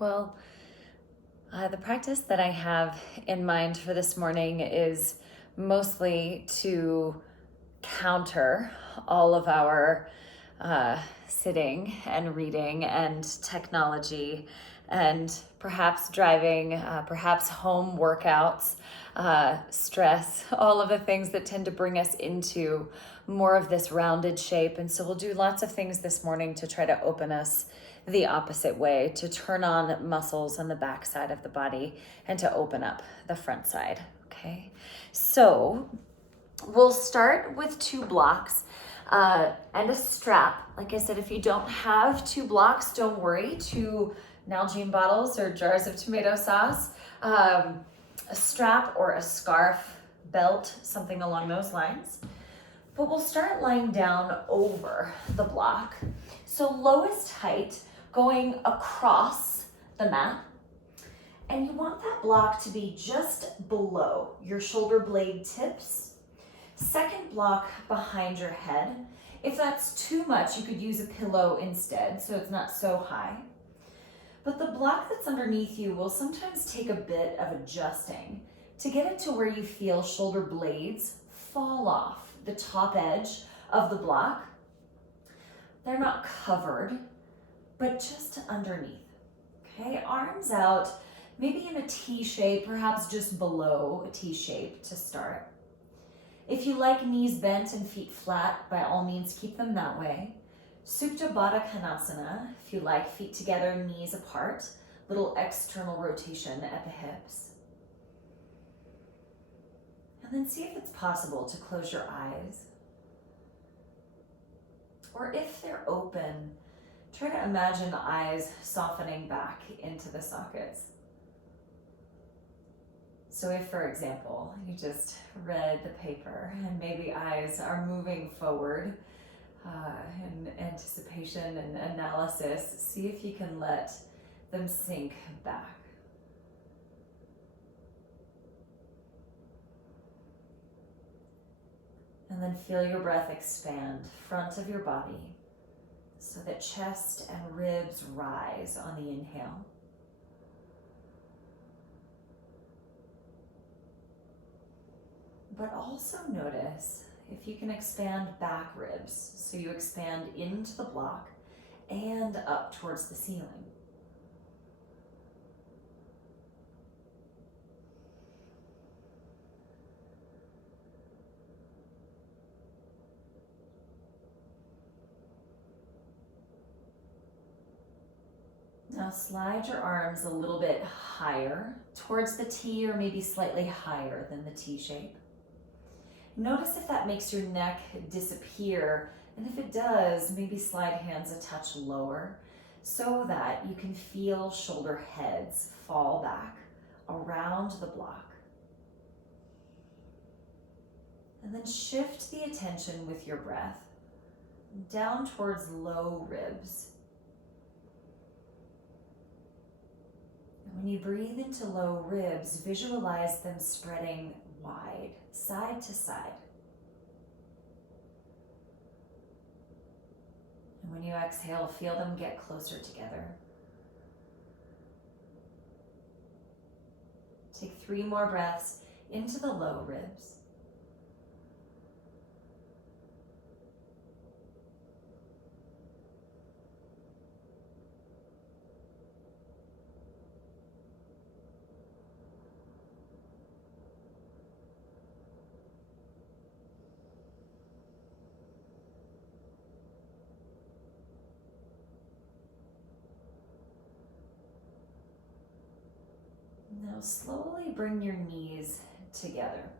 Well, the practice that I have in mind for this morning is mostly to counter all of our sitting and reading and technology and perhaps driving, perhaps home workouts, stress, all of the things that tend to bring us into more of this rounded shape. And so we'll do lots of things this morning to try to open us the opposite way, to turn on muscles on the back side of the body and to open up the front side. Okay, so we'll start with 2 blocks and a strap. Like I said, if you don't have 2 blocks, don't worry. 2 Nalgene bottles or jars of tomato sauce, a strap or a scarf, belt, something along those lines. But we'll start lying down over the block. So lowest height going across the mat. And you want that block to be just below your shoulder blade tips. Second block behind your head. If that's too much, you could use a pillow instead, so it's not so high. But the block that's underneath you will sometimes take a bit of adjusting to get it to where you feel shoulder blades fall off the top edge of the block. They're not covered, but just underneath. Okay, arms out, maybe in a T shape, perhaps just below a T shape to start. If you like knees bent and feet flat, by all means keep them that way. Supta Baddha Konasana, if you like, feet together, knees apart, little external rotation at the hips. And then see if it's possible to close your eyes. Or if they're open, try to imagine the eyes softening back into the sockets. So if, for example, you just read the paper and maybe eyes are moving forward in anticipation and analysis, see if you can let them sink back. And then feel your breath expand front of your body so that chest and ribs rise on the inhale. But also notice if you can expand back ribs, so you expand into the block and up towards the ceiling. Now slide your arms a little bit higher towards the T or maybe slightly higher than the T shape. Notice if that makes your neck disappear, and if it does, maybe slide hands a touch lower so that you can feel shoulder heads fall back around the block. And then shift the attention with your breath down towards low ribs. And when you breathe into low ribs, visualize them spreading wide, side to side. And when you exhale, feel them get closer together. Take 3 more breaths into the low ribs. Now slowly bring your knees together.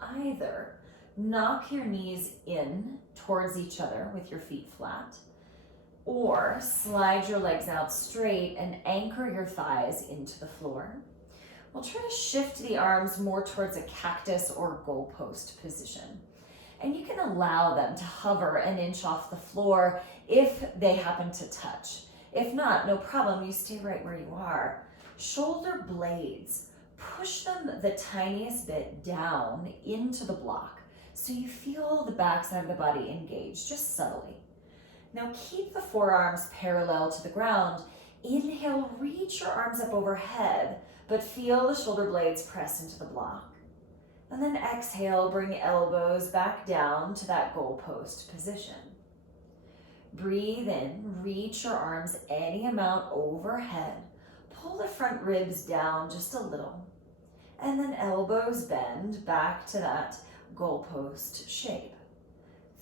Either knock your knees in towards each other with your feet flat, or slide your legs out straight and anchor your thighs into the floor. We'll try to shift the arms more towards a cactus or goalpost position. And you can allow them to hover an inch off the floor if they happen to touch. If not, no problem, you stay right where you are. Shoulder blades, push them the tiniest bit down into the block so you feel the backside of the body engage, just subtly. Now keep the forearms parallel to the ground Inhale, reach your arms up overhead, but feel the shoulder blades press into the block. And then exhale, bring elbows back down to that goalpost position. Breathe in, reach your arms any amount overhead. Pull the front ribs down just a little. And then elbows bend back to that goalpost shape.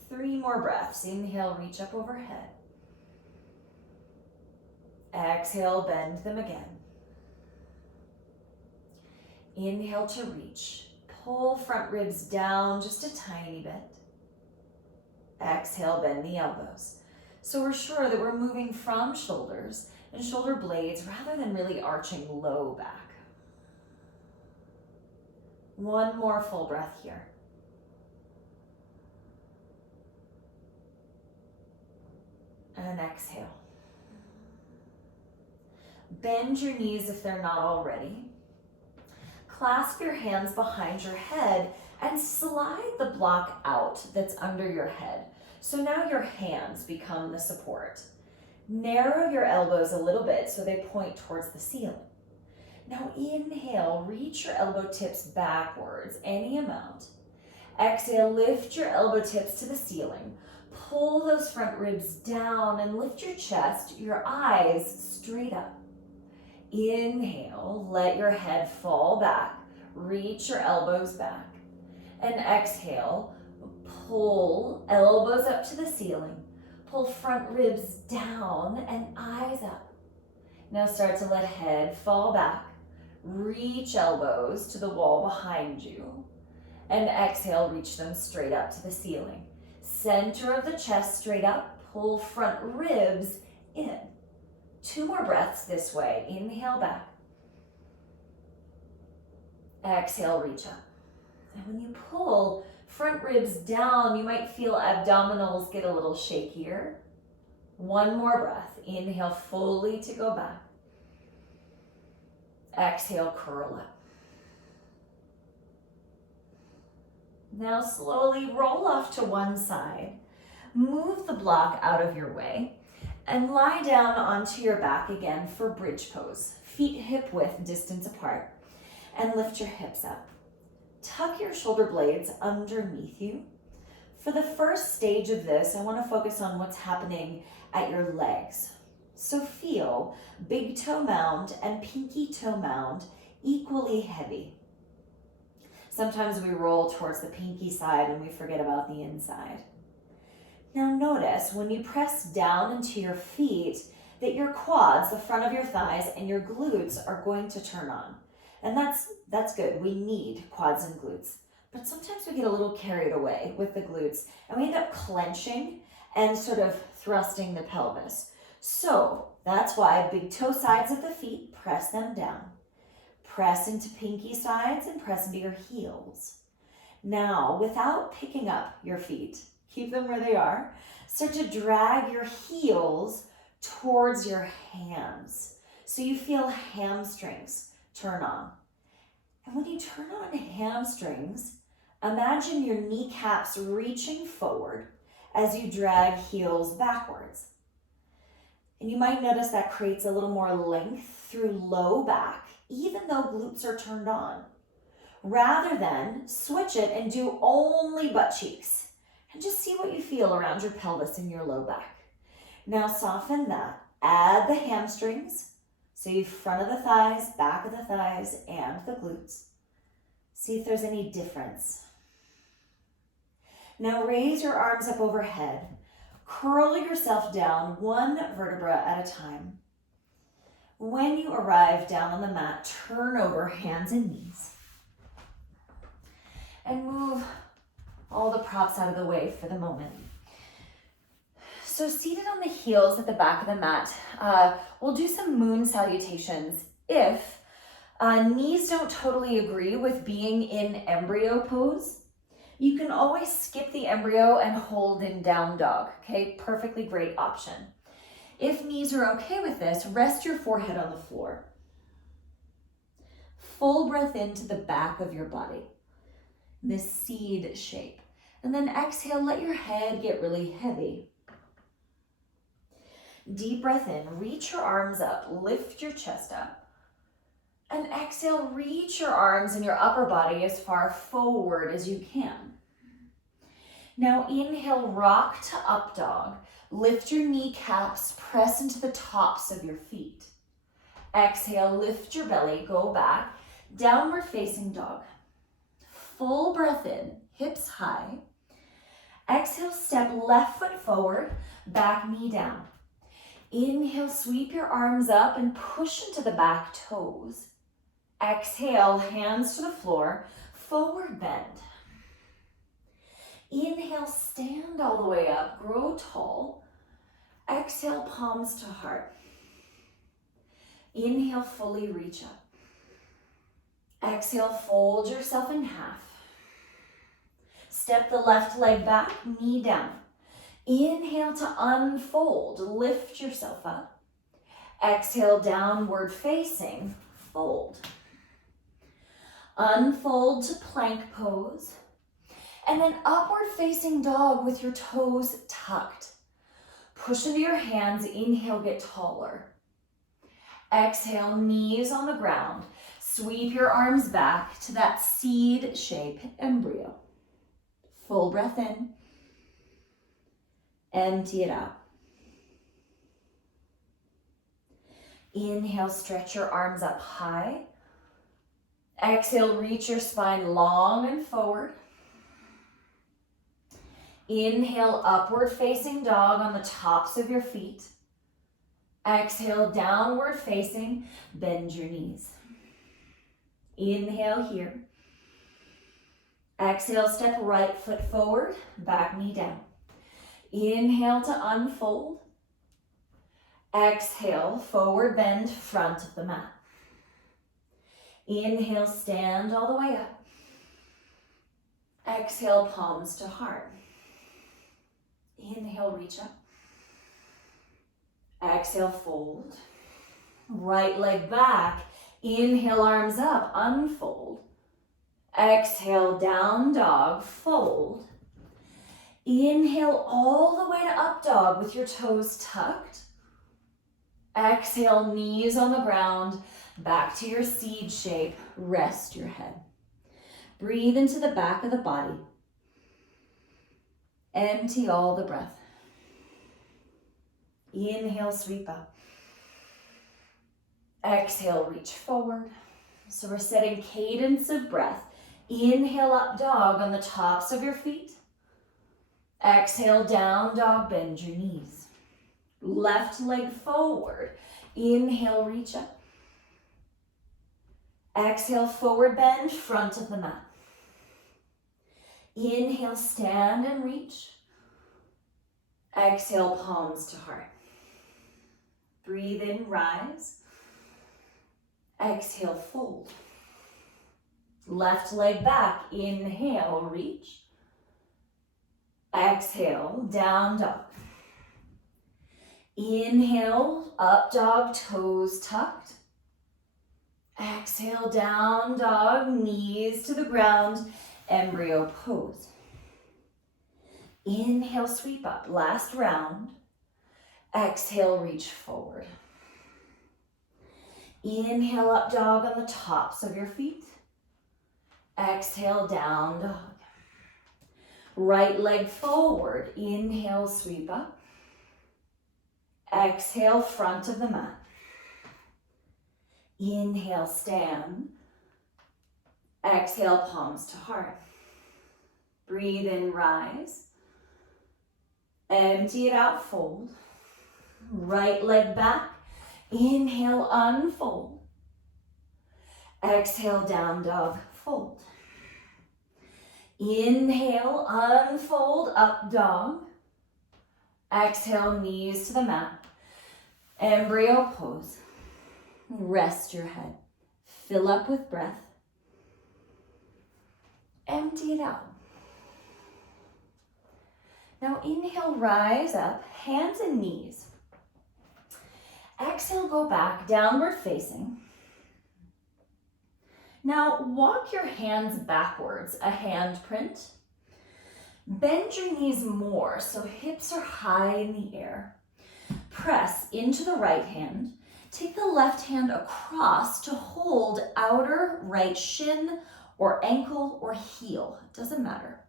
3 more breaths. Inhale, reach up overhead. Exhale, bend them again. Inhale to reach. Pull front ribs down just a tiny bit. Exhale, bend the elbows. So we're sure that we're moving from shoulders and shoulder blades rather than really arching low back. 1 more full breath here. And exhale. Bend your knees if they're not already. Clasp your hands behind your head and slide the block out that's under your head. So now your hands become the support. Narrow your elbows a little bit so they point towards the ceiling. Now inhale, reach your elbow tips backwards, any amount. Exhale, lift your elbow tips to the ceiling. Pull those front ribs down and lift your chest, your eyes straight up. Inhale, let your head fall back. Reach your elbows back. And exhale, pull elbows up to the ceiling. Pull front ribs down and eyes up. Now start to let head fall back. Reach elbows to the wall behind you. And exhale, reach them straight up to the ceiling. Center of the chest straight up. Pull front ribs in. 2 more breaths this way. Inhale back. Exhale, reach up. And when you pull front ribs down, you might feel abdominals get a little shakier. 1 more breath. Inhale fully to go back. Exhale, curl up. Now slowly roll off to one side. Move the block out of your way. And lie down onto your back again for bridge pose. Feet hip width distance apart. And lift your hips up. Tuck your shoulder blades underneath you. For the first stage of this, I want to focus on what's happening at your legs. So feel big toe mound and pinky toe mound equally heavy. Sometimes we roll towards the pinky side and we forget about the inside. Now notice when you press down into your feet that your quads, the front of your thighs, and your glutes are going to turn on. And that's good. We need quads and glutes. But sometimes we get a little carried away with the glutes and we end up clenching and sort of thrusting the pelvis. So that's why big toe sides of the feet, press them down. Press into pinky sides and press into your heels. Now, without picking up your feet, keep them where they are. Start to drag your heels towards your hands. So you feel hamstrings turn on. And when you turn on hamstrings, imagine your kneecaps reaching forward as you drag heels backwards. And you might notice that creates a little more length through low back, even though glutes are turned on. Rather than switch it and do only butt cheeks. And just see what you feel around your pelvis and your low back. Now soften that. Add the hamstrings. So you front of the thighs, back of the thighs, and the glutes. See if there's any difference. Now raise your arms up overhead. Curl yourself down 1 vertebra at a time. When you arrive down on the mat, turn over hands and knees. And move all the props out of the way for the moment. So seated on the heels at the back of the mat, we'll do some moon salutations if knees don't totally agree with being in embryo pose. You can always skip the embryo and hold in down dog, okay? Perfectly great option. If knees are okay with this, rest your forehead on the floor. Full breath into the back of your body, this seed shape. And then exhale, let your head get really heavy. Deep breath in, reach your arms up, lift your chest up. And exhale, reach your arms and your upper body as far forward as you can. Now inhale, rock to up dog. Lift your kneecaps, press into the tops of your feet. Exhale, lift your belly, go back, downward facing dog. Full breath in, hips high. Exhale, step left foot forward, back knee down. Inhale, sweep your arms up and push into the back toes. Exhale, hands to the floor, forward bend. Inhale, stand all the way up, grow tall. Exhale, palms to heart. Inhale, fully reach up. Exhale, fold yourself in half. Step the left leg back, knee down. Inhale to unfold, lift yourself up. Exhale, downward facing, fold. Unfold to plank pose. And then upward facing dog with your toes tucked. Push into your hands, inhale, get taller. Exhale, knees on the ground. Sweep your arms back to that seed shape embryo. Full breath in. Empty it out. Inhale, stretch your arms up high. Exhale, reach your spine long and forward. Inhale, upward facing dog on the tops of your feet. Exhale, downward facing, bend your knees. Inhale here. Exhale, step right foot forward, back knee down. Inhale to unfold. Exhale, forward bend, front of the mat. Inhale, stand all the way up. Exhale, palms to heart. Inhale, reach up. Exhale, fold. Right leg back. Inhale, arms up, unfold. Exhale, down dog, fold. Inhale all the way to up dog with your toes tucked. Exhale, knees on the ground, back to your seed shape, rest your head. Breathe into the back of the body. Empty all the breath. Inhale, sweep up. Exhale, reach forward. So we're setting cadence of breath. Inhale, up dog on the tops of your feet. Exhale, down dog, bend your knees. Left leg forward. Inhale, reach up. Exhale, forward bend, front of the mat. Inhale, stand and reach. Exhale, palms to heart. Breathe in, rise. Exhale, fold. Left leg back, inhale, reach. Exhale, down dog. Inhale, up dog, toes tucked. Exhale, down dog, knees to the ground, embryo pose. Inhale, sweep up, last round. Exhale, reach forward. Inhale, up dog on the tops of your feet. Exhale, down dog. Right leg forward. Inhale, sweep up. Exhale, front of the mat. Inhale, stand. Exhale, palms to heart. Breathe in, rise. Empty it out, fold. Right leg back. Inhale, unfold. Exhale, down dog, fold. Inhale, unfold, up dog. Exhale, knees to the mat. Embryo pose. Rest your head. Fill up with breath. Empty it out. Now inhale, rise up, hands and knees. Exhale, go back, downward facing. Now walk your hands backwards, a hand print. Bend your knees more so hips are high in the air. Press into the right hand. Take the left hand across to hold outer right shin or ankle or heel. It doesn't matter.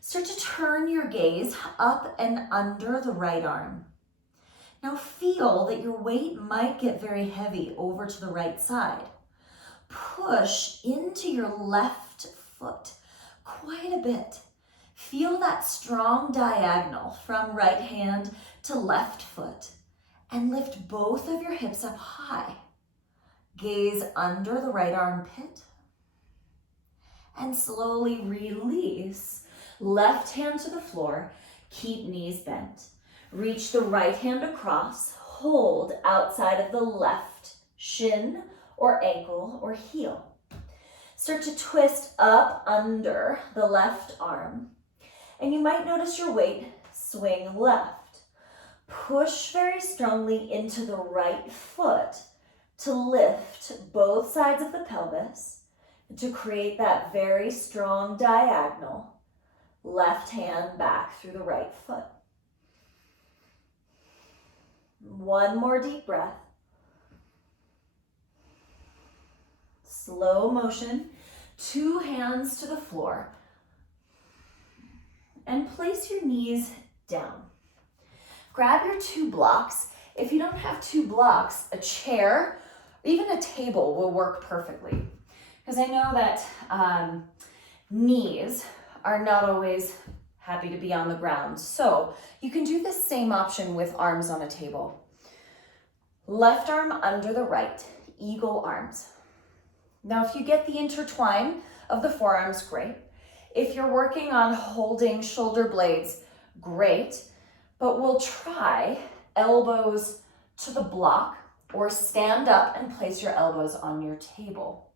Start to turn your gaze up and under the right arm. Now feel that your weight might get very heavy over to the right side. Push into your left foot quite a bit. Feel that strong diagonal from right hand to left foot and lift both of your hips up high. Gaze under the right armpit and slowly release. Left hand to the floor, keep knees bent. Reach the right hand across, hold outside of the left shin or ankle or heel. Start to twist up under the left arm, and you might notice your weight swing left. Push very strongly into the right foot to lift both sides of the pelvis and to create that very strong diagonal. Left hand back through the right foot. One more deep breath. Slow motion, 2 hands to the floor. And place your knees down. Grab your 2 blocks. If you don't have 2 blocks, a chair, even a table will work perfectly. Because I know that knees are not always happy to be on the ground. So you can do the same option with arms on a table. Left arm under the right, eagle arms. Now if you get the intertwine of the forearms, great. If you're working on holding shoulder blades, great. But we'll try elbows to the block or stand up and place your elbows on your table.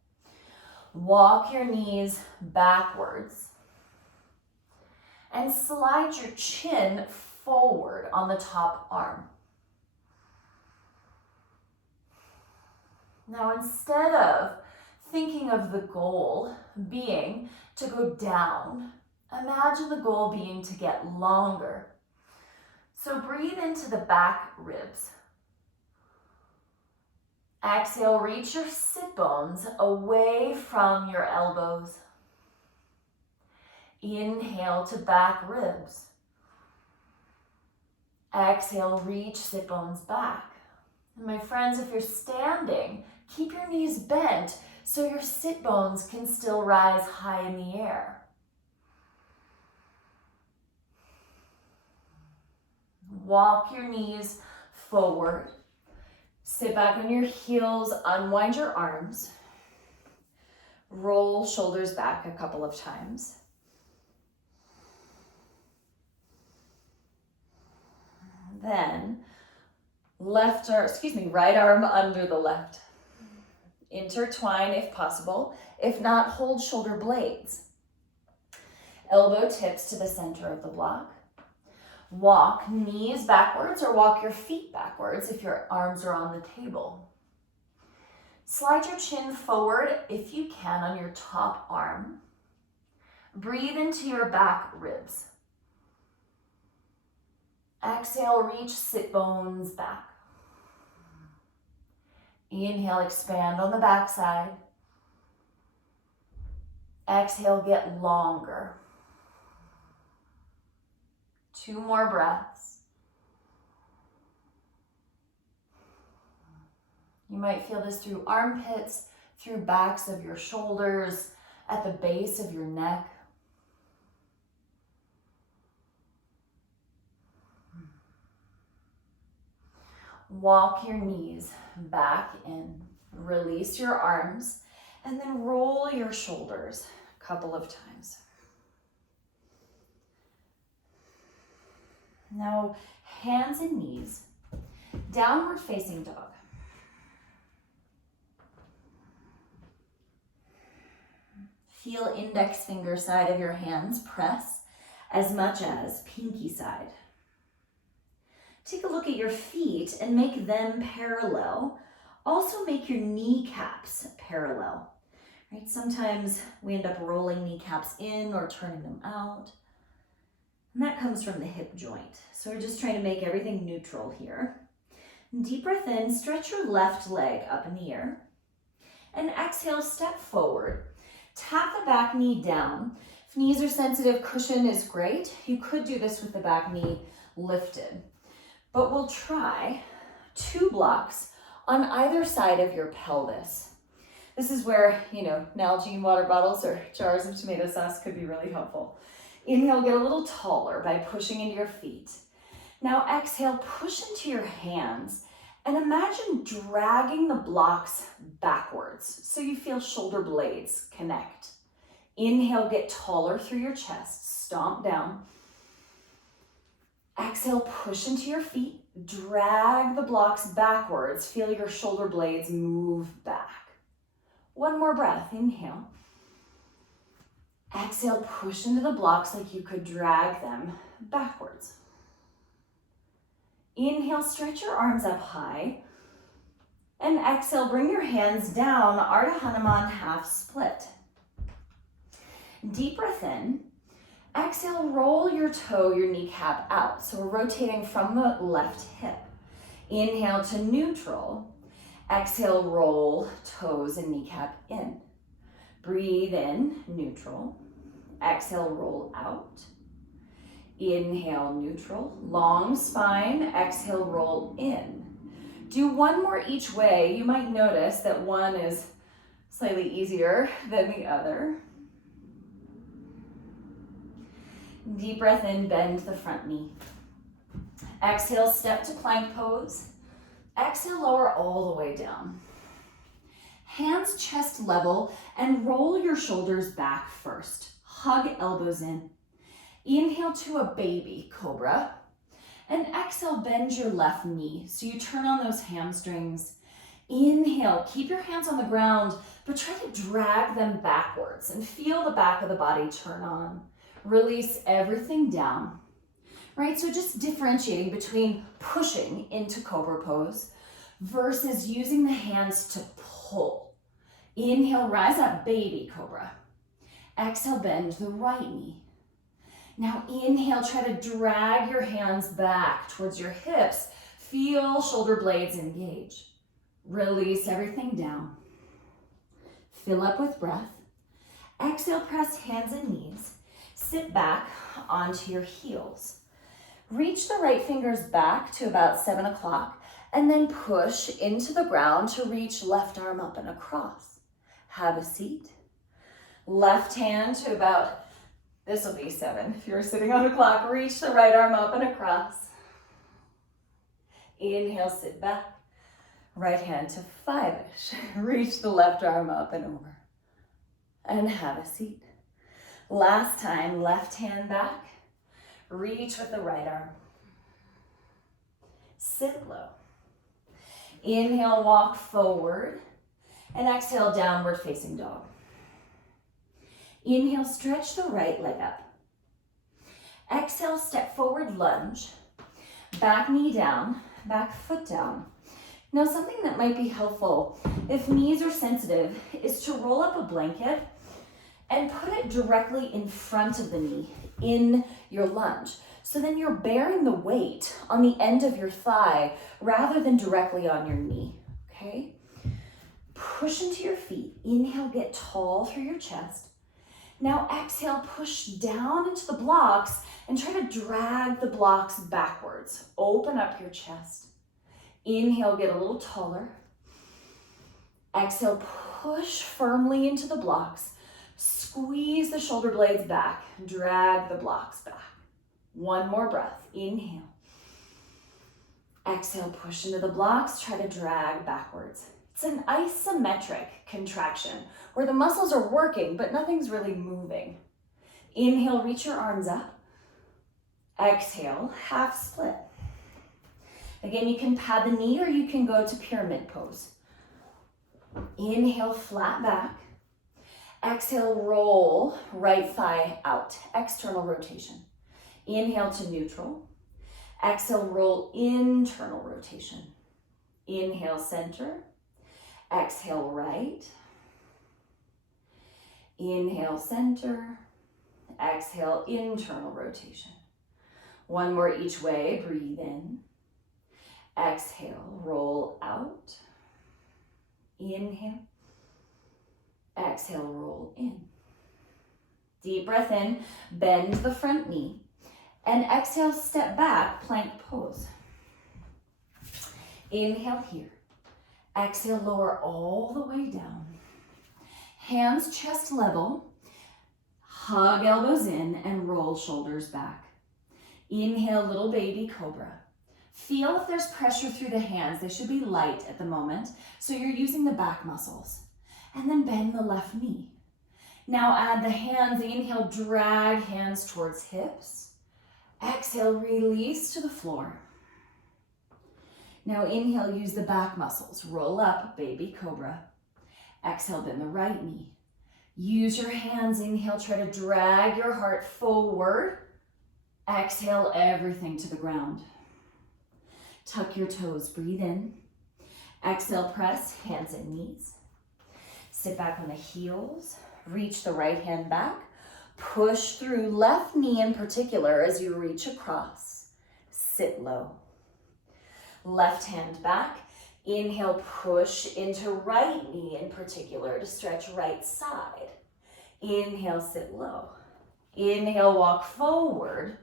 Walk your knees backwards. And slide your chin forward on the top arm. Now, instead of thinking of the goal being to go down, imagine the goal being to get longer. So breathe into the back ribs. Exhale, reach your sit bones away from your elbows. Inhale to back ribs. Exhale, reach sit bones back. And my friends, if you're standing, keep your knees bent so your sit bones can still rise high in the air. Walk your knees forward. Sit back on your heels, unwind your arms. Roll shoulders back a couple of times. Then right arm under the left. Intertwine if possible. If not, hold shoulder blades. Elbow tips to the center of the block. Walk knees backwards or walk your feet backwards if your arms are on the table. Slide your chin forward if you can on your top arm. Breathe into your back ribs. Exhale, reach sit bones back. Inhale, expand on the back side. Exhale, get longer. 2 more breaths. You might feel this through armpits, through backs of your shoulders, at the base of your neck. Walk your knees back in, release your arms, and then roll your shoulders a couple of times. Now, hands and knees, downward facing dog. Feel index finger side of your hands press as much as pinky side. Take a look at your feet and make them parallel. Also make your kneecaps parallel. Right? Sometimes we end up rolling kneecaps in or turning them out. And that comes from the hip joint. So we're just trying to make everything neutral here. Deep breath in, stretch your left leg up in the air. And exhale, step forward. Tap the back knee down. If knees are sensitive, cushion is great. You could do this with the back knee lifted. But we'll try 2 blocks on either side of your pelvis. This is where, Nalgene water bottles or jars of tomato sauce could be really helpful. Inhale, get a little taller by pushing into your feet. Now exhale, push into your hands and imagine dragging the blocks backwards so you feel shoulder blades connect. Inhale, get taller through your chest, stomp down. Exhale, push into your feet, drag the blocks backwards, feel your shoulder blades move back. One more breath, inhale. Exhale, push into the blocks like you could drag them backwards. Inhale, stretch your arms up high. And exhale, bring your hands down, Ardha Hanuman half split. Deep breath in. Exhale, roll your kneecap out. So we're rotating from the left hip. Inhale to neutral. Exhale, roll toes and kneecap in. Breathe in, neutral. Exhale, roll out. Inhale, neutral. Long spine. Exhale, roll in. Do one more each way. You might notice that one is slightly easier than the other. Deep breath in, bend the front knee. Exhale, step to plank pose. Exhale, lower all the way down. Hands chest level and roll your shoulders back first. Hug elbows in. Inhale to a baby cobra. And exhale, bend your left knee. So you turn on those hamstrings. Inhale, keep your hands on the ground, but try to drag them backwards and feel the back of the body turn on. Release everything down, right? So just differentiating between pushing into cobra pose versus using the hands to pull. Inhale, rise up, baby cobra. Exhale, bend the right knee. Now inhale, try to drag your hands back towards your hips. Feel shoulder blades engage. Release everything down. Fill up with breath. Exhale, press hands and knees. Sit back onto your heels. Reach the right fingers back to about 7 o'clock and then push into the ground to reach left arm up and across. Have a seat. Left hand to about, this will be 7. If you're sitting on a clock, reach the right arm up and across. Inhale, sit back. Right hand to 5-ish. Reach the left arm up and over. And have a seat. Last time, left hand back. Reach with the right arm. Sit low. Inhale, walk forward. And exhale, downward facing dog. Inhale, stretch the right leg up. Exhale, step forward, lunge. Back knee down, back foot down. Now, something that might be helpful, if knees are sensitive, is to roll up a blanket and put it directly in front of the knee in your lunge. So then you're bearing the weight on the end of your thigh rather than directly on your knee, okay? Push into your feet. Inhale, get tall through your chest. Now exhale, push down into the blocks and try to drag the blocks backwards. Open up your chest. Inhale, get a little taller. Exhale, push firmly into the blocks. Squeeze the shoulder blades back. Drag the blocks back. One more breath. Inhale. Exhale, push into the blocks. Try to drag backwards. It's an isometric contraction where the muscles are working, but nothing's really moving. Inhale, reach your arms up. Exhale, half split. Again, you can pad the knee or you can go to pyramid pose. Inhale, flat back. Exhale, roll right thigh out, external rotation. Inhale to neutral. Exhale, roll internal rotation. Inhale, center. Exhale, right. Inhale, center. Exhale, internal rotation. One more each way. Breathe in. Exhale, roll out. Inhale. Exhale, roll in. Deep breath in, bend the front knee, and exhale, step back, plank pose. Inhale here. Exhale, lower all the way down. Hands chest level. Hug elbows in and roll shoulders back. Inhale, little baby cobra. Feel if there's pressure through the hands. They should be light at the moment, so you're using the back muscles. And then bend the left knee. Now add the hands. Inhale, drag hands towards hips. Exhale, release to the floor. Now inhale, use the back muscles. Roll up, baby cobra. Exhale, bend the right knee. Use your hands. Inhale, try to drag your heart forward. Exhale, everything to the ground. Tuck your toes, breathe in. Exhale, press, hands and knees. Sit back on the heels. Reach the right hand back. Push through left knee in particular as you reach across. Sit low. Left hand back. Inhale, push into right knee in particular to stretch right side. Inhale, sit low. Inhale, walk forward.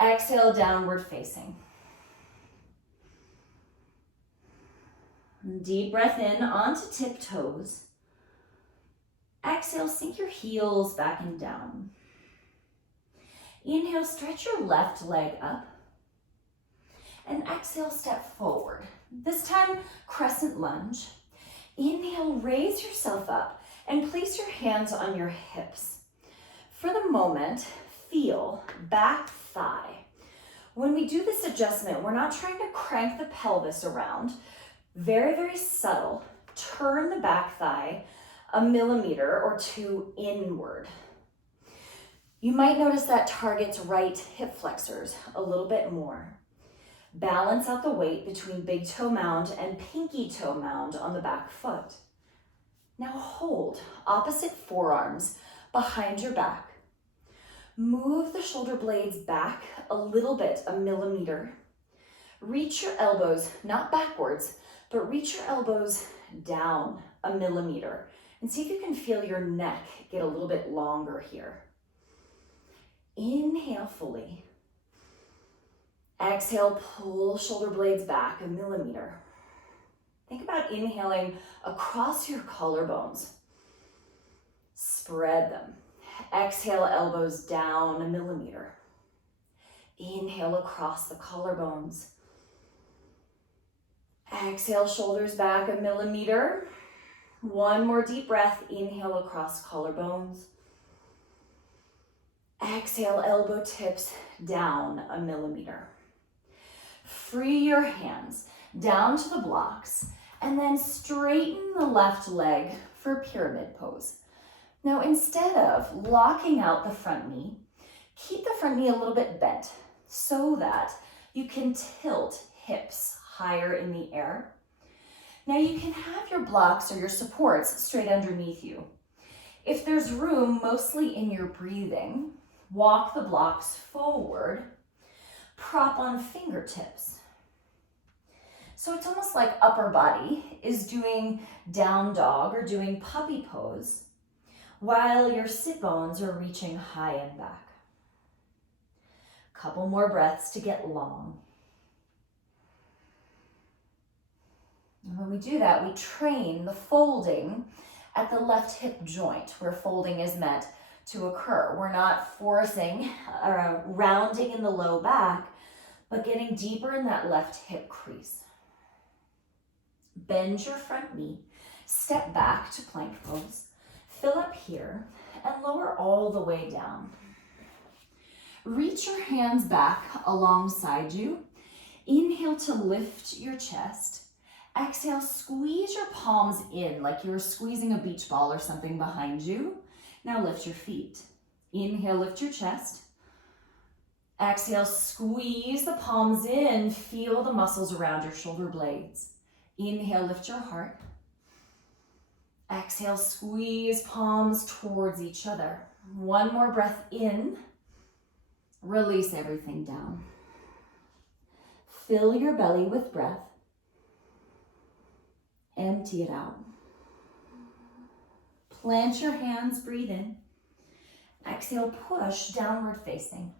Exhale, downward facing. Deep breath in onto tiptoes. Exhale, sink your heels back and down. Inhale, stretch your left leg up. And exhale, step forward. This time, crescent lunge. Inhale, raise yourself up and place your hands on your hips. For the moment, feel back thigh. When we do this adjustment, we're not trying to crank the pelvis around. Very, very subtle. Turn the back thigh 1 millimeter or 2 inward. You might notice that targets right hip flexors a little bit more. Balance out the weight between big toe mound and pinky toe mound on the back foot. Now hold opposite forearms behind your back. Move the shoulder blades back a little bit, 1 millimeter. Reach your elbows, not backwards, but reach your elbows down 1 millimeter. And see if you can feel your neck get a little bit longer here. Inhale fully. Exhale, pull shoulder blades back 1 millimeter. Think about inhaling across your collarbones. Spread them. Exhale, elbows down 1 millimeter. Inhale across the collarbones. Exhale, shoulders back 1 millimeter. One more deep breath. Inhale across collarbones. Exhale, elbow tips down 1 millimeter. Free your hands down to the blocks and then straighten the left leg for pyramid pose. Now, instead of locking out the front knee, keep the front knee a little bit bent so that you can tilt hips higher in the air. Now you can have your blocks or your supports straight underneath you. If there's room, mostly in your breathing, walk the blocks forward, prop on fingertips. So it's almost like upper body is doing down dog or doing puppy pose, while your sit bones are reaching high and back. Couple more breaths to get long. And when we do that, we train the folding at the left hip joint where folding is meant to occur. We're not forcing or rounding in the low back, but getting deeper in that left hip crease. Bend your front knee, step back to plank pose, fill up here, and lower all the way down. Reach your hands back alongside you. Inhale to lift your chest. Exhale, squeeze your palms in like you're squeezing a beach ball or something behind you. Now lift your feet. Inhale, lift your chest. Exhale, squeeze the palms in. Feel the muscles around your shoulder blades. Inhale, lift your heart. Exhale, squeeze palms towards each other. One more breath in. Release everything down. Fill your belly with breath. Empty it out. Plant your hands, breathe in. Exhale, push downward facing.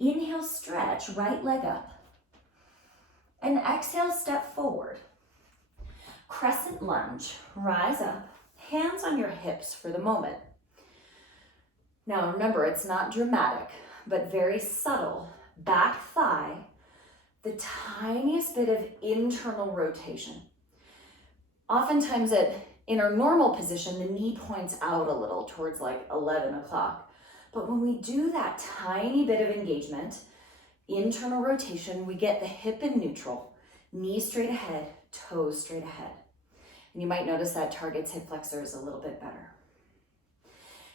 Inhale, stretch, right leg up. And exhale, step forward. Crescent lunge, rise up, hands on your hips for the moment. Now remember, it's not dramatic, but very subtle. Back thigh, the tiniest bit of internal rotation. Oftentimes in our normal position, the knee points out a little towards like 11 o'clock. But when we do that tiny bit of engagement, internal rotation, we get the hip in neutral, knee straight ahead, toes straight ahead. And you might notice that targets hip flexors a little bit better.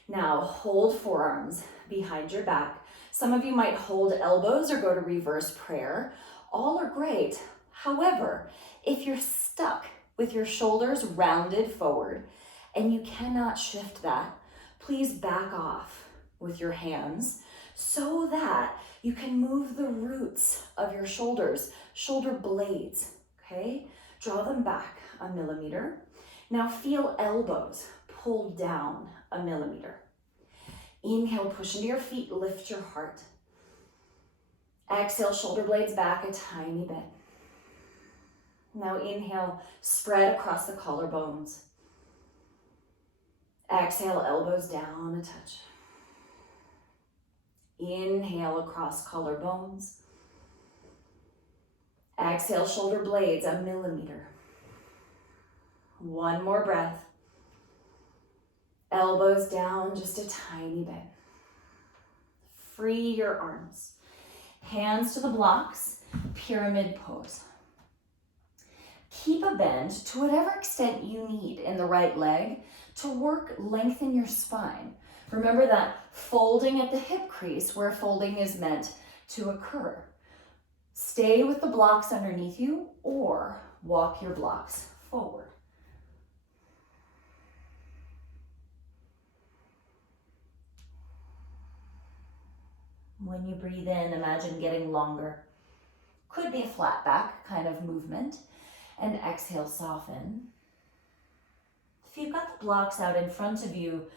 Now hold forearms behind your back. Some of you might hold elbows or go to reverse prayer. All are great. However, if you're stuck with your shoulders rounded forward and you cannot shift that, please back off with your hands so that you can move the roots of your shoulders, shoulder blades, okay? Draw them back a millimeter. Now feel elbows pull down a millimeter. Inhale, push into your feet, lift your heart. Exhale, shoulder blades back a tiny bit. Now inhale, spread across the collarbones. Exhale, elbows down a touch. Inhale across collarbones. Exhale, shoulder blades a millimeter. One more breath. Elbows down just a tiny bit. Free your arms. Hands to the blocks, pyramid pose. Keep a bend to whatever extent you need in the right leg to lengthen your spine. Remember that folding at the hip crease where folding is meant to occur. Stay with the blocks underneath you or walk your blocks forward. When you breathe in, imagine getting longer. Could be a flat back kind of movement. And exhale, soften. If you've got the blocks out in front of you,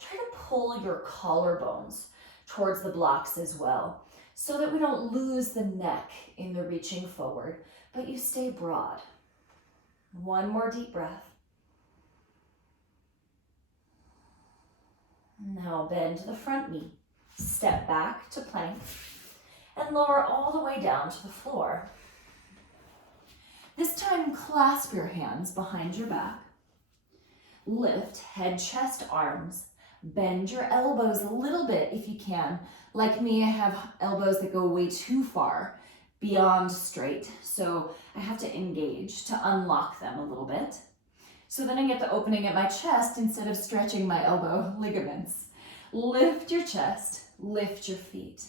try to pull your collarbones towards the blocks as well, so that we don't lose the neck in the reaching forward, but you stay broad. One more deep breath. Now bend to the front knee. Step back to plank and lower all the way down to the floor. This time, clasp your hands behind your back. Lift head, chest, arms. Bend your elbows a little bit if you can. Like me, I have elbows that go way too far beyond straight, so I have to engage to unlock them a little bit. So then I get the opening at my chest instead of stretching my elbow ligaments. Lift your chest, lift your feet.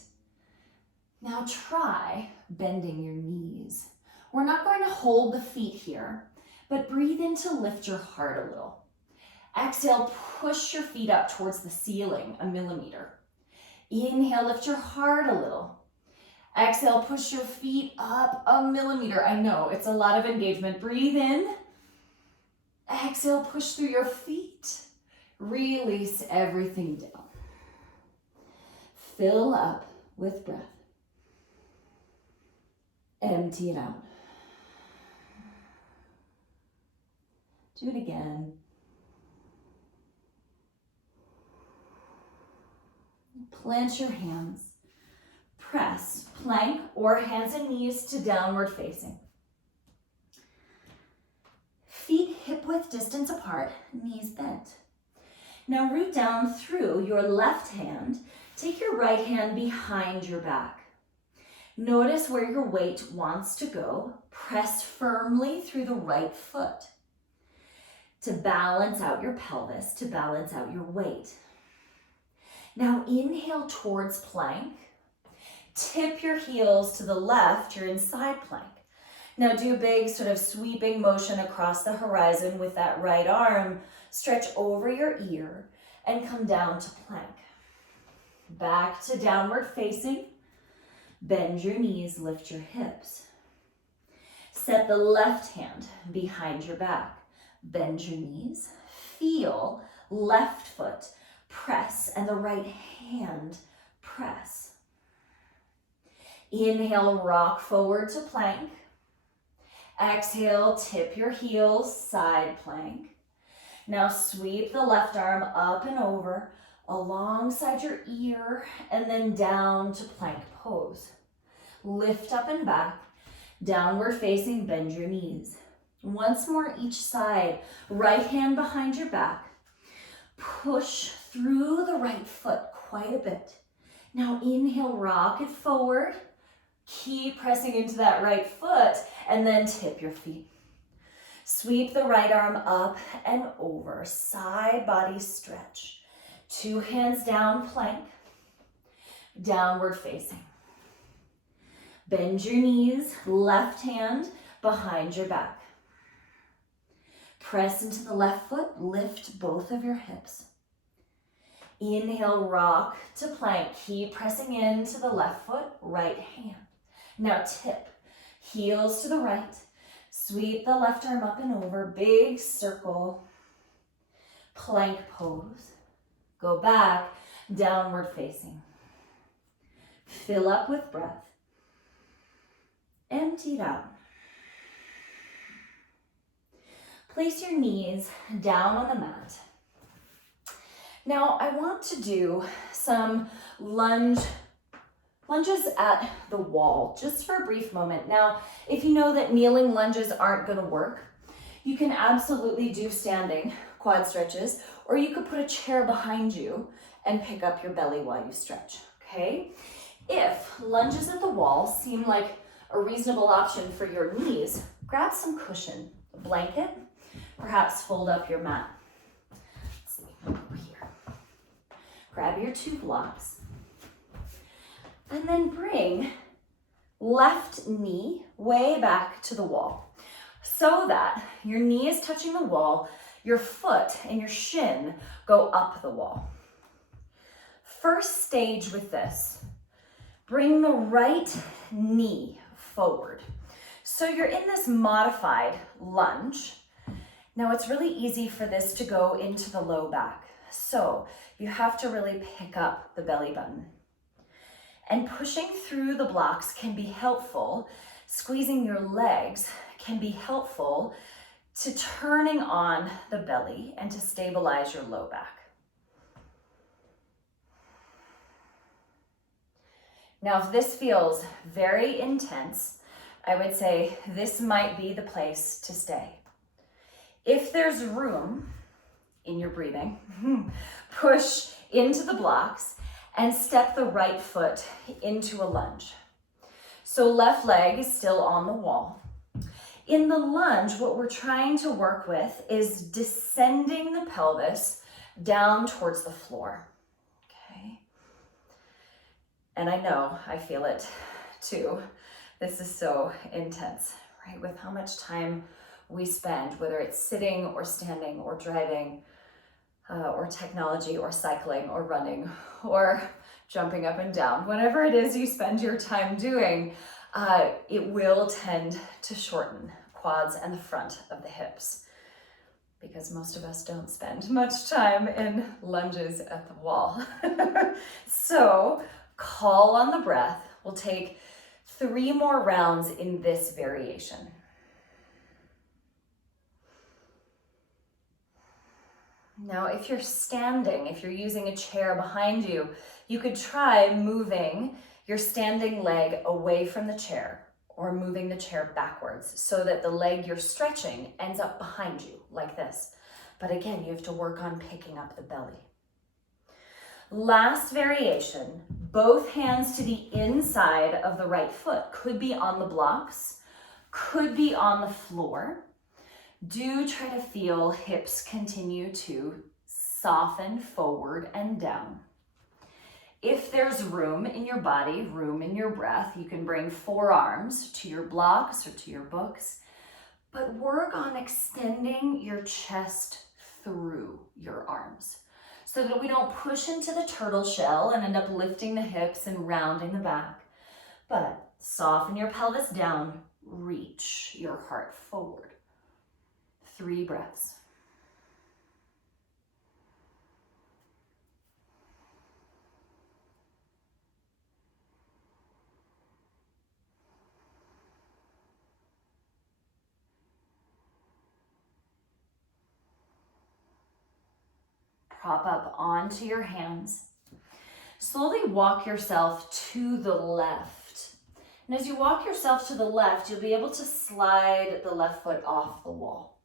Now try bending your knees. We're not going to hold the feet here, but breathe in to lift your heart a little. Exhale, push your feet up towards the ceiling a millimeter. Inhale, lift your heart a little. Exhale, push your feet up a millimeter. I know, it's a lot of engagement. Breathe in. Exhale, push through your feet. Release everything down. Fill up with breath. Empty it out. Do it again. Plant your hands. Press, plank, or hands and knees to downward facing. Feet hip-width distance apart, knees bent. Now root down through your left hand. Take your right hand behind your back. Notice where your weight wants to go. Press firmly through the right foot to balance out your pelvis, to balance out your weight. Now inhale towards plank. Tip your heels to the left, you're in side plank. Now do a big sort of sweeping motion across the horizon with that right arm. Stretch over your ear and come down to plank. Back to downward facing. Bend your knees, lift your hips. Set the left hand behind your back. Bend your knees. Feel left foot press and the right hand press. Inhale, rock forward to plank. Exhale, tip your heels, side plank. Now sweep the left arm up and over, alongside your ear, and then down to plank pose. Lift up and back, downward facing, bend your knees. Once more each side, right hand behind your back. Push through the right foot quite a bit. Now inhale, rock it forward. Keep pressing into that right foot, and then tip your feet. Sweep the right arm up and over, side body stretch. 2 hands down, plank, downward facing. Bend your knees, left hand behind your back. Press into the left foot, lift both of your hips. Inhale, rock to plank, keep pressing into the left foot, right hand. Now tip, heels to the right, sweep the left arm up and over, big circle, plank pose. Go back, downward facing. Fill up with breath. Empty it out. Place your knees down on the mat. Now I want to do some lunges at the wall, just for a brief moment. Now, if you know that kneeling lunges aren't gonna work, you can absolutely do standing quad stretches, or you could put a chair behind you and pick up your belly while you stretch, okay? If lunges at the wall seem like a reasonable option for your knees, grab some cushion, a blanket, perhaps fold up your mat. Let's see, over here. Grab your 2 blocks. And then bring left knee way back to the wall so that your knee is touching the wall, your foot and your shin go up the wall. First stage with this, bring the right knee forward. So you're in this modified lunge. Now it's really easy for this to go into the low back. So you have to really pick up the belly button. And pushing through the blocks can be helpful. Squeezing your legs can be helpful to turning on the belly and to stabilize your low back. Now, if this feels very intense, I would say this might be the place to stay. If there's room in your breathing, push into the blocks and step the right foot into a lunge. So left leg is still on the wall. In the lunge, what we're trying to work with is descending the pelvis down towards the floor, okay? And I know, I feel it too. This is so intense, right? With how much time we spend, whether it's sitting or standing or driving, or technology or cycling or running or jumping up and down. Whatever it is you spend your time doing, it will tend to shorten quads and the front of the hips because most of us don't spend much time in lunges at the wall. So call on the breath. We'll take 3 more rounds in this variation. Now, if you're standing, if you're using a chair behind you, you could try moving your standing leg away from the chair or moving the chair backwards so that the leg you're stretching ends up behind you like this. But again, you have to work on picking up the belly. Last variation, both hands to the inside of the right foot. Could be on the blocks, could be on the floor. Do try to feel hips continue to soften forward and down. If there's room in your body, room in your breath, you can bring forearms to your blocks or to your books, but work on extending your chest through your arms. so that we don't push into the turtle shell and end up lifting the hips and rounding the back. But soften your pelvis down, reach your heart forward. 3 breaths. Prop up onto your hands. Slowly walk yourself to the left. And as you walk yourself to the left, you'll be able to slide the left foot off the wall.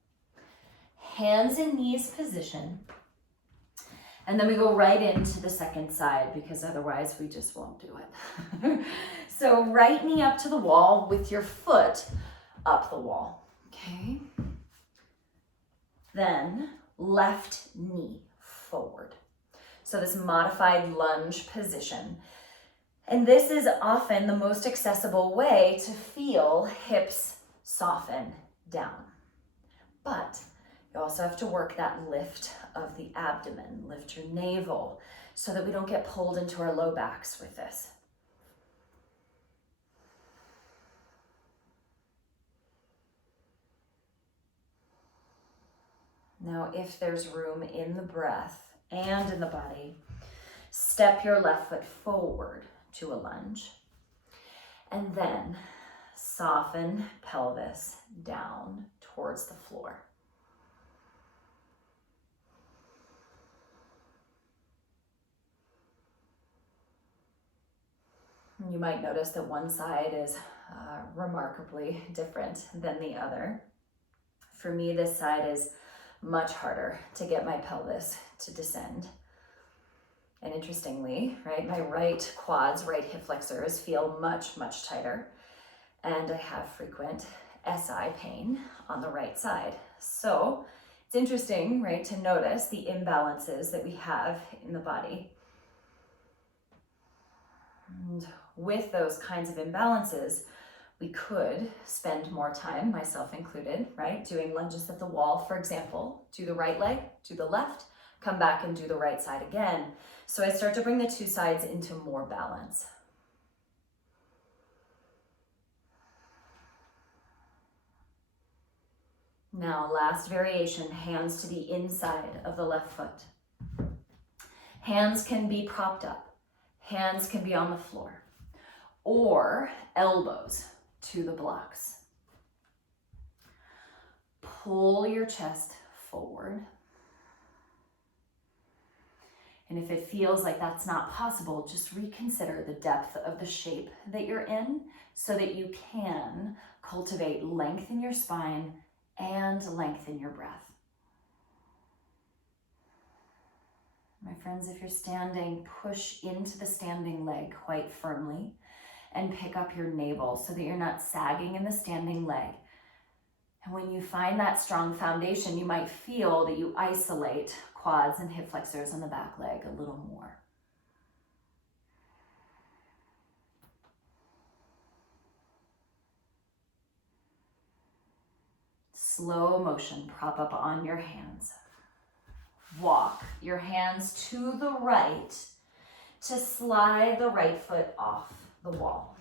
Hands and knees position. And then we go right into the second side because otherwise we just won't do it. So right knee up to the wall with your foot up the wall. Okay. Then left knee forward. So this modified lunge position. And this is often the most accessible way to feel hips soften down. But you also have to work that lift of the abdomen, lift your navel, so that we don't get pulled into our low backs with this. Now, if there's room in the breath and in the body, step your left foot forward to a lunge. And then soften pelvis down towards the floor. You might notice that one side is remarkably different than the other. For me, this side is much harder to get my pelvis to descend. And interestingly, right, my right quads, right hip flexors feel much, much tighter. And I have frequent SI pain on the right side. So it's interesting, right, to notice the imbalances that we have in the body. And with those kinds of imbalances, we could spend more time, myself included, right, doing lunges at the wall, for example. Do the right leg, do the left, come back and do the right side again. So I start to bring the two sides into more balance. Now, last variation, hands to the inside of the left foot. Hands can be propped up. Hands can be on the floor. Or elbows to the blocks. Pull your chest forward. And if it feels like that's not possible, just reconsider the depth of the shape that you're in so that you can cultivate length in your spine and length in your breath. My friends, if you're standing, push into the standing leg quite firmly and pick up your navel so that you're not sagging in the standing leg. And when you find that strong foundation, you might feel that you isolate quads and hip flexors on the back leg a little more. Slow motion, prop up on your hands. Walk your hands to the right to slide the right foot off the wall.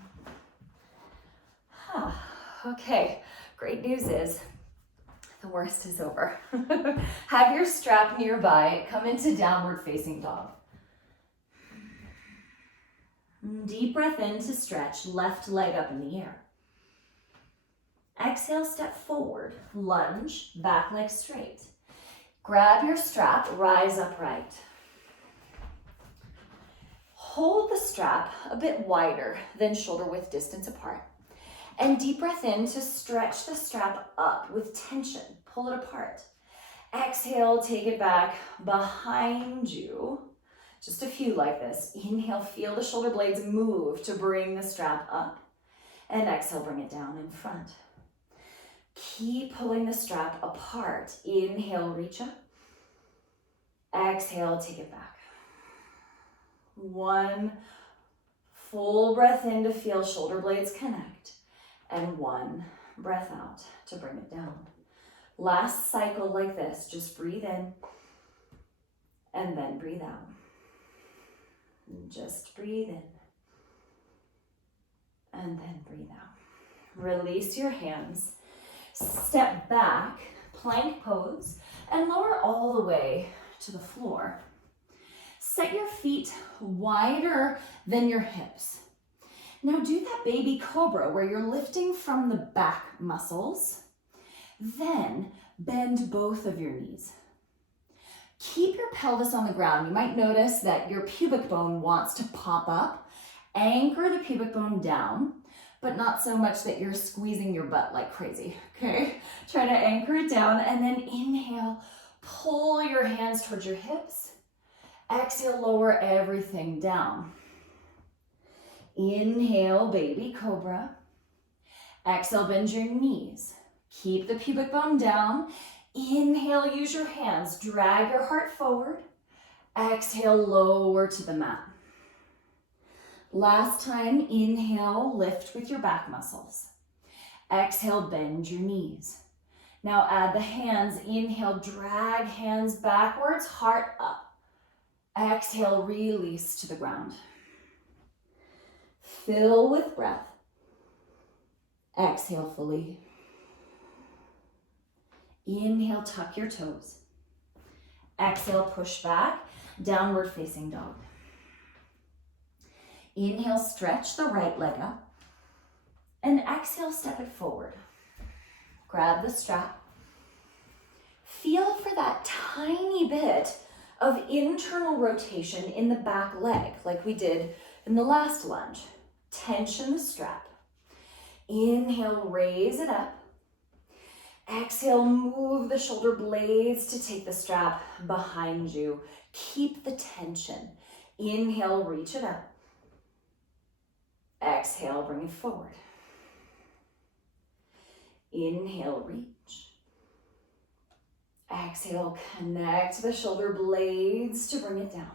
Okay, great news is the worst is over. Have your strap nearby, come into downward facing dog. Deep breath in to stretch, left leg up in the air. Exhale, step forward, lunge, back leg straight. Grab your strap, rise upright. Hold the strap a bit wider than shoulder width distance apart. And deep breath in to stretch the strap up with tension. Pull it apart. Exhale, take it back behind you. Just a few like this. Inhale, feel the shoulder blades move to bring the strap up. And exhale, bring it down in front. Keep pulling the strap apart. Inhale, reach up. Exhale, take it back. One full breath in to feel shoulder blades connect. And one breath out to bring it down. Last cycle like this, just breathe in. And then breathe out. And just breathe in. And then breathe out. Release your hands. Step back, plank pose, and lower all the way to the floor. Set your feet wider than your hips. Now do that baby cobra where you're lifting from the back muscles. Then bend both of your knees. Keep your pelvis on the ground. You might notice that your pubic bone wants to pop up. Anchor the pubic bone down, but not so much that you're squeezing your butt like crazy, okay? Try to anchor it down and then inhale, pull your hands towards your hips. Exhale, lower everything down. Inhale, baby cobra. Exhale, bend your knees. Keep the pubic bone down. Inhale, use your hands. Drag your heart forward. Exhale, lower to the mat. Last time, inhale, lift with your back muscles. Exhale, bend your knees. Now add the hands. Inhale, drag hands backwards, heart up. Exhale, release to the ground. Fill with breath. Exhale fully. Inhale, tuck your toes. Exhale, push back, downward facing dog. Inhale, stretch the right leg up. And exhale, step it forward. Grab the strap. Feel for that tiny bit of internal rotation in the back leg, like we did in the last lunge. Tension the strap. Inhale, raise it up. Exhale, move the shoulder blades to take the strap behind you. Keep the tension. Inhale, reach it up. Exhale, bring it forward. Inhale, reach. Exhale, connect the shoulder blades to bring it down.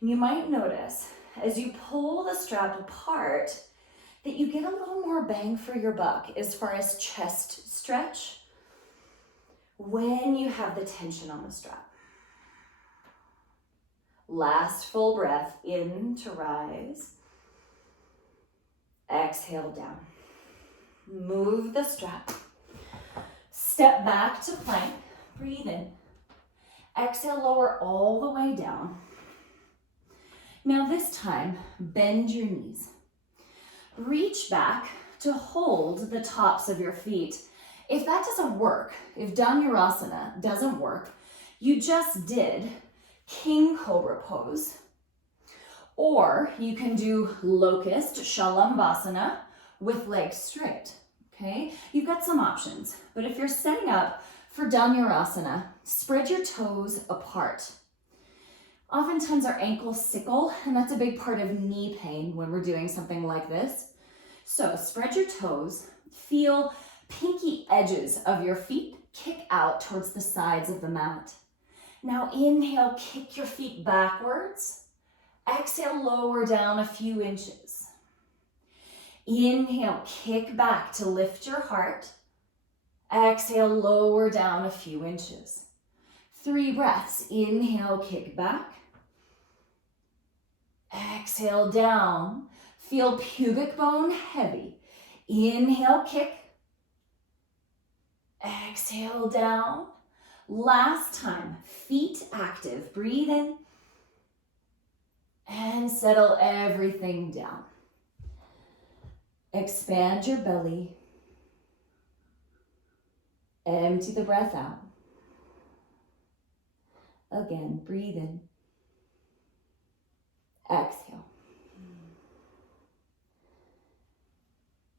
You might notice as you pull the strap apart that you get a little more bang for your buck as far as chest stretch when you have the tension on the strap. Last full breath in to rise. Exhale down. Move the strap. Step back to plank. Breathe in. Exhale, lower all the way down. Now this time, bend your knees. Reach back to hold the tops of your feet. If that doesn't work, if Dhanurasana doesn't work, you just did King Cobra pose, or you can do Locust Shalambhasana with legs straight, okay? You've got some options, but if you're setting up for Dhanurasana, spread your toes apart. Oftentimes our ankles sickle, and that's a big part of knee pain when we're doing something like this. So spread your toes, feel pinky edges of your feet kick out towards the sides of the mat. Now inhale, kick your feet backwards. Exhale, lower down a few inches. Inhale, kick back to lift your heart. Exhale, lower down a few inches. 3 breaths. Inhale, kick back. Exhale, down. Feel pubic bone heavy. Inhale, kick. Exhale, down. Last time, feet active. Breathe in. And settle everything down. Expand your belly. Empty the breath out. Again, breathe in. Exhale.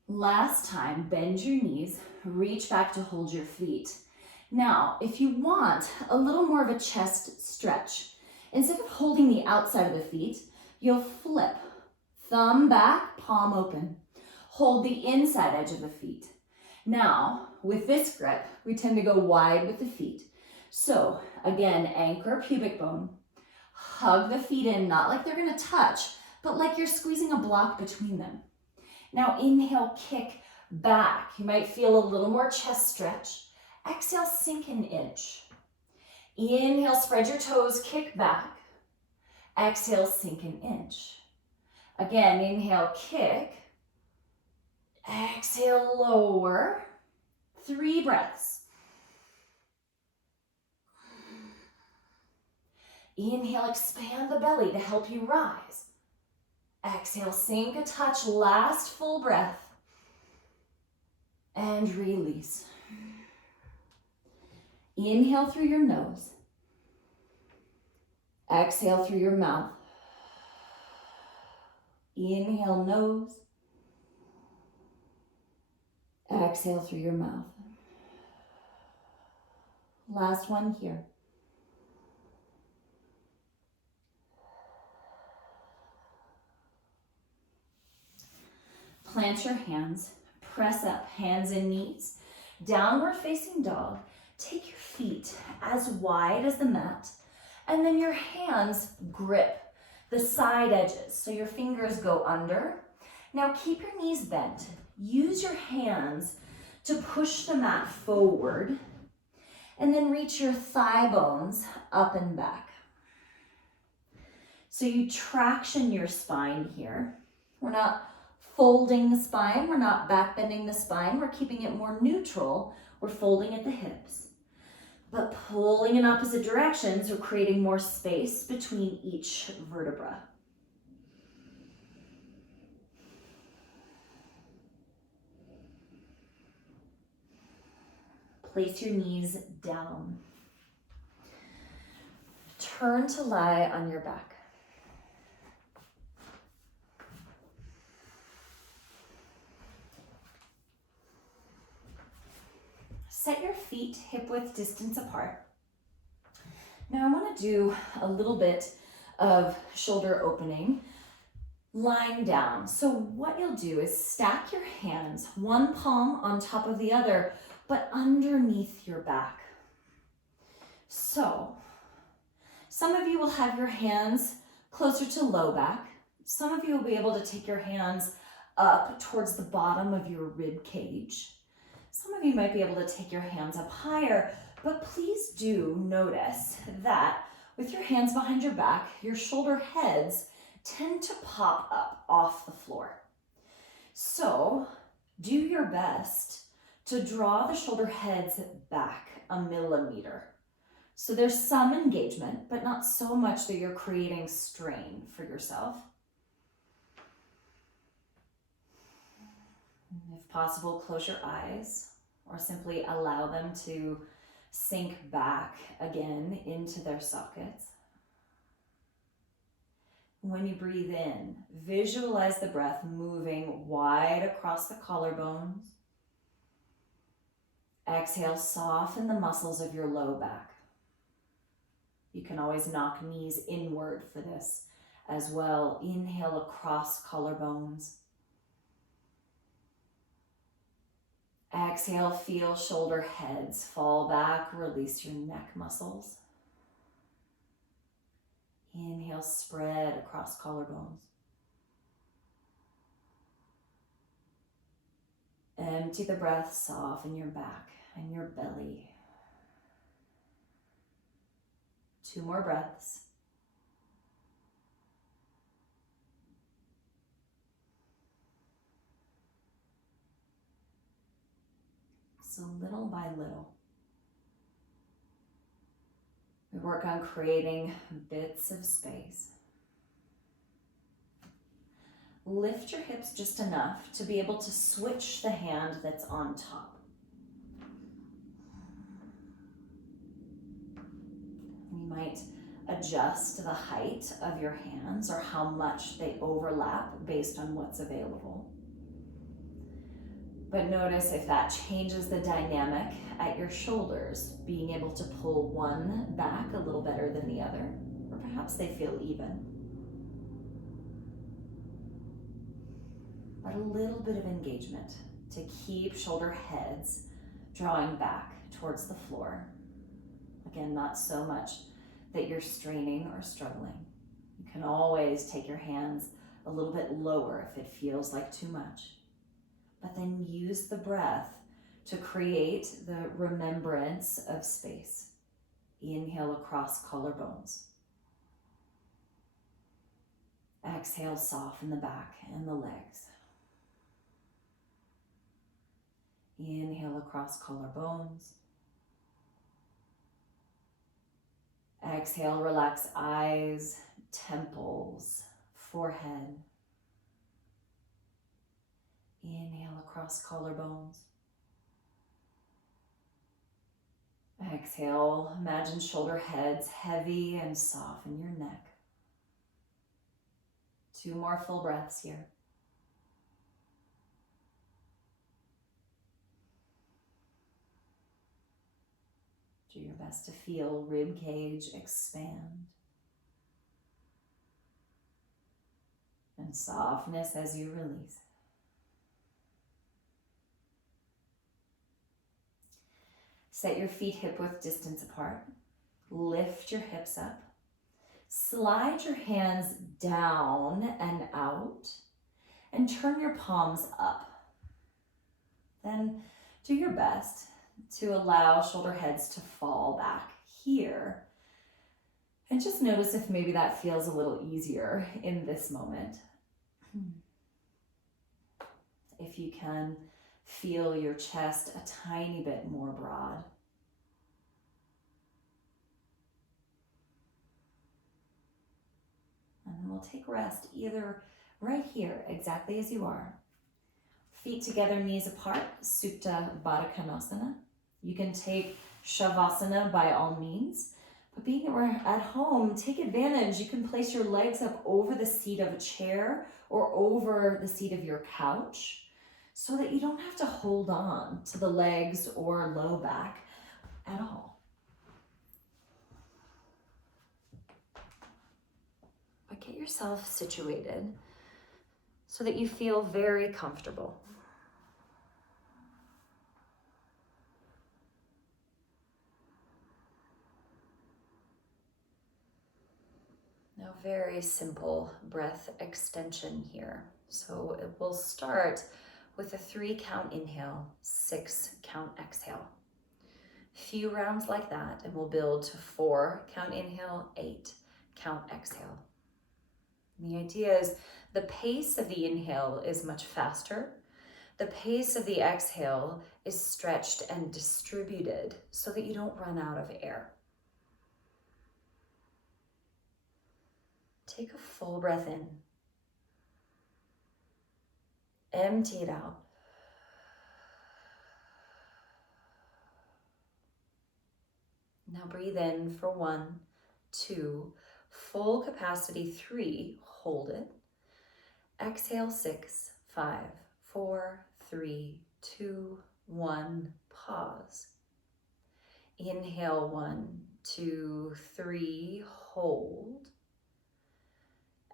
Last time, bend your knees, reach back to hold your feet. Now, if you want a little more of a chest stretch, instead of holding the outside of the feet, you'll flip. Thumb back, palm open. Hold the inside edge of the feet. Now, with this grip, we tend to go wide with the feet. So, again, anchor pubic bone. Hug the feet in, not like they're gonna touch, but like you're squeezing a block between them. Now, inhale, kick back. You might feel a little more chest stretch. Exhale, sink an inch. Inhale, spread your toes, kick back. Exhale, sink an inch. Again, inhale, kick. Exhale, lower. 3 breaths. Inhale, expand the belly to help you rise. Exhale, sink a touch, last full breath. And release. Inhale through your nose. Exhale through your mouth. Inhale, nose. Exhale through your mouth. Last one here. Plant your hands. Press up, hands and knees. Downward facing dog. Take your feet as wide as the mat. And then your hands grip the side edges. So your fingers go under. Now keep your knees bent. Use your hands to push the mat forward. And then reach your thigh bones up and back. So you traction your spine here. We're not folding the spine, we're not back bending the spine, we're keeping it more neutral. We're folding at the hips, but pulling in opposite directions, we're creating more space between each vertebra. Place your knees down. Turn to lie on your back. Set your feet hip-width distance apart. Now I want to do a little bit of shoulder opening, lying down. So what you'll do is stack your hands, one palm on top of the other, but underneath your back. So some of you will have your hands closer to low back. Some of you will be able to take your hands up towards the bottom of your rib cage. Some of you might be able to take your hands up higher, but please do notice that with your hands behind your back, your shoulder heads tend to pop up off the floor. So do your best to draw the shoulder heads back a millimeter. So there's some engagement, but not so much that you're creating strain for yourself. If possible, close your eyes or simply allow them to sink back again into their sockets. When you breathe in, visualize the breath moving wide across the collarbones. Exhale, soften the muscles of your low back. You can always knock knees inward for this as well. Inhale across collarbones. Exhale, feel shoulder heads fall back, release your neck muscles. Inhale, spread across collarbones. Empty the breath, soften your back and your belly. 2 more breaths. So little by little, we work on creating bits of space. Lift your hips just enough to be able to switch the hand that's on top. You might adjust the height of your hands or how much they overlap based on what's available. But notice if that changes the dynamic at your shoulders, being able to pull one back a little better than the other, or perhaps they feel even. But a little bit of engagement to keep shoulder heads drawing back towards the floor. Again, not so much that you're straining or struggling. You can always take your hands a little bit lower if it feels like too much. But then use the breath to create the remembrance of space. Inhale across collarbones. Exhale, soften the back and the legs. Inhale across collarbones. Exhale, relax eyes, temples, forehead. Inhale across collarbones. Exhale, imagine shoulder heads heavy and soften your neck. 2 more full breaths here. Do your best to feel rib cage expand. And softness as you release. Set your feet hip-width distance apart. Lift your hips up. Slide your hands down and out. And turn your palms up. Then do your best to allow shoulder heads to fall back here. And just notice if maybe that feels a little easier in this moment. If you can feel your chest a tiny bit more broad. And then we'll take rest either right here, exactly as you are. Feet together, knees apart, Supta Baddha Konasana. You can take Shavasana by all means, but being at home, take advantage. You can place your legs up over the seat of a chair or over the seat of your couch so that you don't have to hold on to the legs or low back at all. But get yourself situated so that you feel very comfortable. Now, very simple breath extension here. So it will start with a 3 count inhale, 6 count exhale. Few rounds like that, and we'll build to 4 count inhale, 8 count exhale. And the idea is the pace of the inhale is much faster. The pace of the exhale is stretched and distributed so that you don't run out of air. Take a full breath in. Empty it out. Now breathe in for 1, 2, full capacity 3, hold it. Exhale 6, 5, 4, 3, 2, 1, pause. Inhale 1, 2, 3, hold.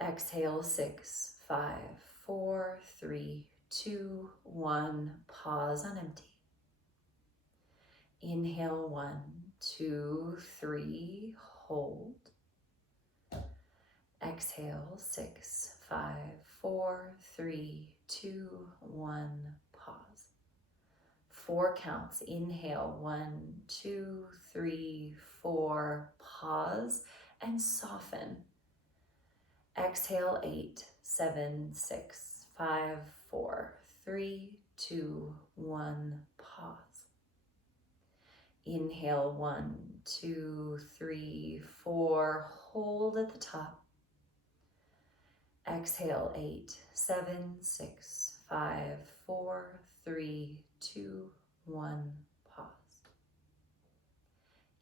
Exhale 6, 5, 4, 3, 2, 1, pause on empty. Inhale 1, 2, 3, hold. Exhale 6, 5, 4, 3, 2, 1, pause. 4 counts. Inhale 1, 2, 3, 4, pause and soften. Exhale 8, 7, 6, 5, 4, 3, 2, 1, pause. Inhale 1, 2, 3, 4, hold at the top. Exhale 8, 7, 6, 5, 4, 3, 2, 1, pause.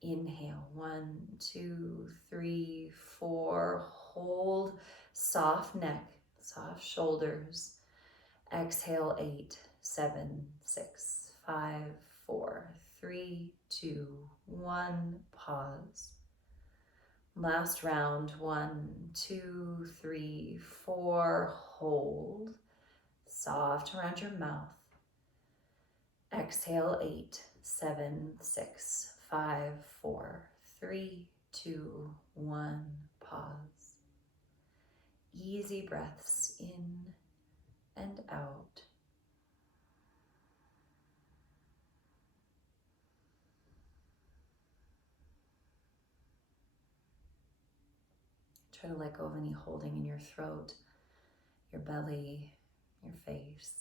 Inhale 1, 2, 3, 4, hold, soft neck, soft shoulders. Exhale 8, 7, 6, 5, 4, 3, 2, 1, pause. Last round, 1, 2, 3, 4, hold, soft around your mouth. Exhale 8, 7, 6, 5, 4, 3, 2, 1, pause. Easy breaths in and out. Try to let go of any holding in your throat, your belly, your face.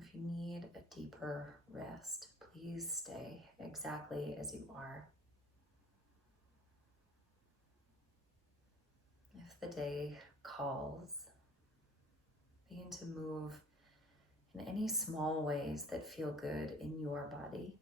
If you need a deeper rest, please stay exactly as you are. If the day calls, begin to move in any small ways that feel good in your body.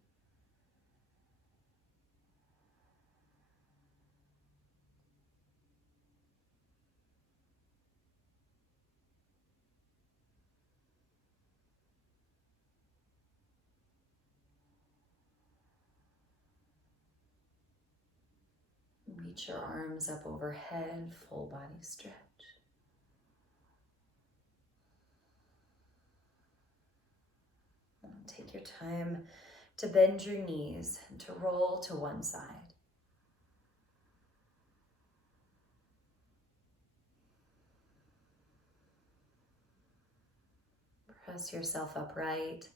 Reach your arms up overhead, full body stretch. Take your time to bend your knees and to roll to one side. Press yourself upright.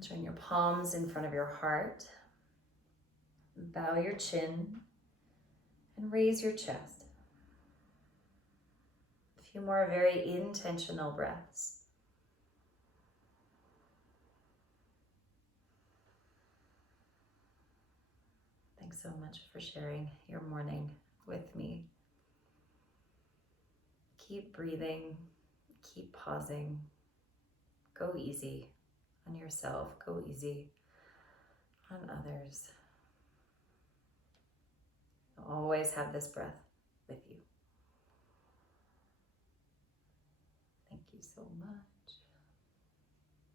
Join your palms in front of your heart. Bow your chin and raise your chest. A few more very intentional breaths. Thanks so much for sharing your morning with me. Keep breathing, keep pausing. Go easy on yourself, go easy on others. Always have this breath with you. Thank you so much.